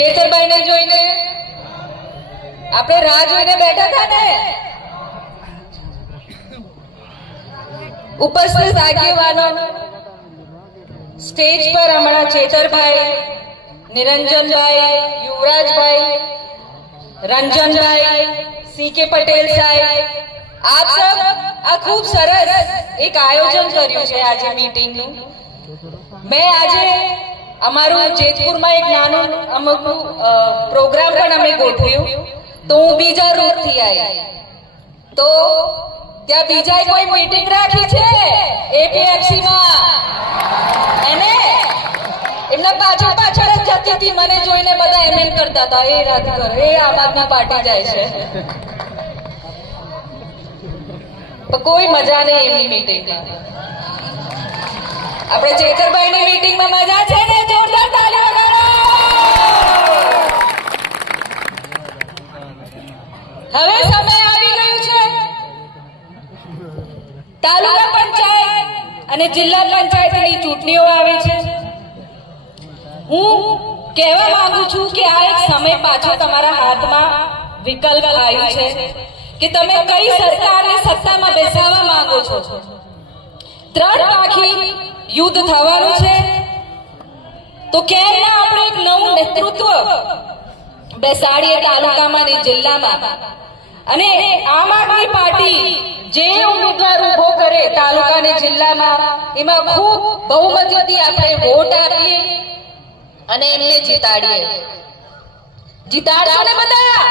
ચેતરભાઈને જોઈને આપણે રાહ જોઈને બેઠા હતા ને. ઉપસ્થિત આગેવાનો, સ્ટેજ પર હમણાં ચેતરભાઈ, નિરંજનભાઈ, યુવરાજભાઈ, રંજનભાઈ, CK પટેલ સાહેબ, આપ સબ આ ખૂબ સરસ એક આયોજન કર્યું છે આજે મીટિંગનું. મેં આજે અમારું જેતપુરમાં એક નાનું અમુકનું પ્રોગ્રામ પણ અમે ગોઠવ્યું, તો હું બીજા રૂટથી આવી. તો ત્યાં બીજા કોઈ મીટિંગ રાખી છે APFCમાં, એને એમના પાછળ પાછળ જ જતી હતી. મને જોઈને બધા એમ કરતા હતા, એ રાત કરો, એ આમ આદમી પાર્ટી જાય છે. પણ કોઈ મજા નહીં એમની મીટિંગમાં. આપણે ચેતરભાઈની મીટિંગમાં મજા છે ને? જોરદાર તાળી વગાડો. હવે સમય આવી ગયું છે તાલુકા પંચાયત અને જિલ્લા પંચાયતની ચૂંટણીઓ આવે છે. હું કહેવા માંગુ છું કે આ એક સમય પાછો તમારા હાથમાં વિકલ્પ આવ્યું છે કે તમે કઈ સરકારને સત્તામાં બેસાડવા માંગો છો. ત્રણ પાખી યુદ્ધ થવાનું છે, તો કેમ ના આપણે એક નવું નેતૃત્વ બેસાડીએ તાલુકામાં અને જિલ્લામાં. અને આમ આદમી પાર્ટી જે ઉમેદવાર ઉભો કરે તાલુકા અને જિલ્લામાં, એમાં ખૂબ બહુમતીથી આપણે વોટ આપીએ અને એમને જીતાડીએ. જીતાડશો ને બધા?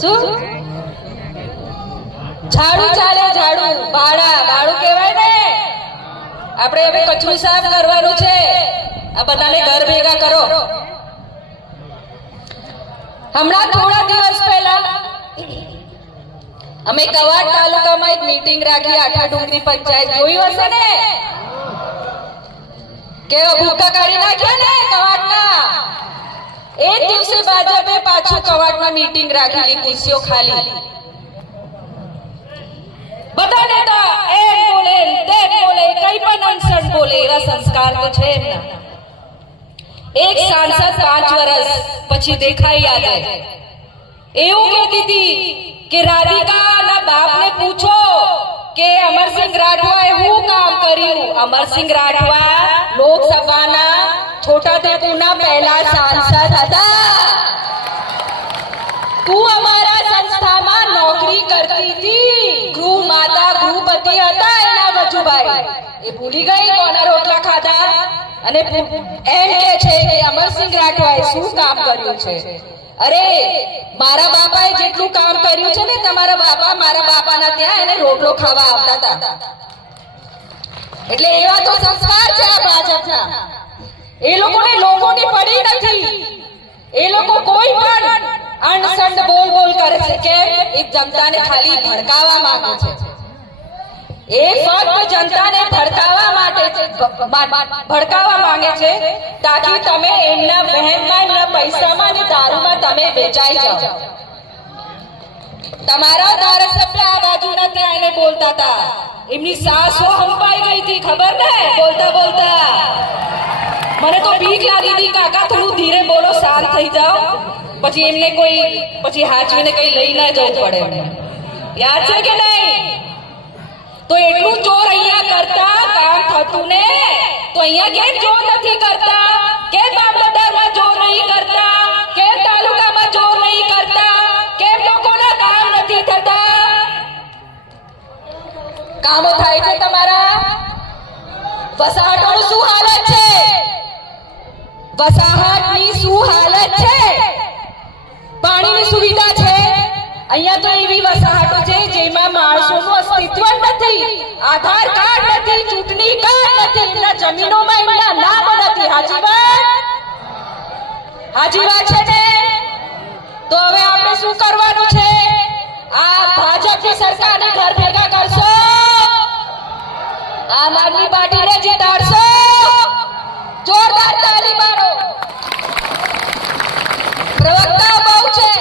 શું ઝાડુ ચાલે? ઝાડુ ભાડું કહેવાય ને. આપણે હવે કચરું સાફ કરવાનું છે. આ બધાને ઘર ભેગા કરો. હમણાં થોડા દિવસ પહેલા અમે કવાડ તાલુકામાં એક મીટિંગ રાખી, આઠા ડુંગરી પંચાયત. જોયું હશે ને કેવા ભૂકા કાઢી નાખ્યા ને કવાડના. એ દિવસે ભાજપે પાછું કવાડમાં મીટિંગ રાખેલી, ખુરશીઓ ખાલી. બધા નેતા એમ બોલે તેમ બોલે, કઈ પણ અનશન બોલે, એવા સંસ્કાર તો છે એમના. એક સાંસદ 5 વર્ષ પછી દેખાઈ આજે એવું કહેતી હતી કે રાધિકાના બાપને પૂછો કે અમરસિંહ રાઠવાએ શું કામ કર્યું. અમરસિંહ રાઠવા લોકસભાના છોટાઉદેપુરના પહેલા સાંસદ હતા. તું અમારા સંસ્થામાં નોકરી કરતી હતી, ગૃહ માતા ગૃહપતિ હતા એના વજુભાઈ. એ ભૂલી ગઈ કોના રોટલા ખાધા? અને એમ કે છે કે અમરસિંહ રાઠવાએ શું કામ કર્યું છે. અરે મારા બાપાએ જેટલું કામ કર્યું છે ને, તમારા બાપા મારા બાપાના ત્યાં એને રોટલો ખાવા આવતા હતા. એટલે એવા તો સંસ્કાર છે આ ભાજપના. એ લોકોને લોકોની પડી નથી. એ લોકો કોઈ પણ અણસંડ બોલ કરે છે કે એ જનતાને ખાલી ભડકાવવા માંગે છે. એ ફક્ત જનતાને ભડકાવવા માંગે છે તાકી તમે એમના વહેમમાં, એમના પૈસામાં અને દારૂમાં તમે વેચાઈ જાઓ. તમારા ધારાસભ્ય આ બાજુના ત્યાં એને બોલતા હતા, એમની સાસો હંપાઈ ગઈ હતી, ખબર ને? બોલતા મને તો બીક લાગી હતી, કાકા થોડું ધીરે બોલો, શાંત થઈ જાઓ, પછી એમને પછી હાચવીને કઈ લઈ ના જવું પડે. યાદ છે કે નહીં? તો એટલું જોર અહીંયા કરતા કામ થતું ને, તો અહીંયા કેમ જોર નથી કરતા? કેમ મામલતદારમાં જોર નહીં કરતા? કેમ તાલુકામાં જોર નહીં કરતા? કેમ લોકોના કામ નથી થતા? કામો થાય છે તમારા? વસાહતોની શું હાલત છે? વસાહતની શું હાલત છે? પાણીની સુવિધા છે? અહીંયા તો એવી વસાહતો છે જેમાં માણસોનું અસ્તિત્વ નથી, આધાર કાર્ડ નથી, ચૂંટણી કાર્ડ નથી, એમના જમીનોમાં એમના નામ નથી. હાજી વાત છે ને? તો હવે આપણે શું કરવાનું છે? આ ભાજપની સરકારને ઘર ભેગા કરશો? આમ આદમી પાર્ટીને જીતાડશો? જોરદાર તાળી મારો. પ્રવક્તા બહુ છે,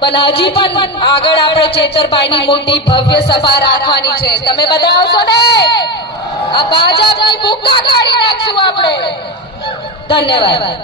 પણ હજી પણ આગળ આપણે ચેતરભાઈની મોટી ભવ્ય સભા રાખવાની છે. તમે બધા આવશો ને? આ ભાજપની ભૂક્કા કાઢી નાખશું આપણે. ધન્યવાદ.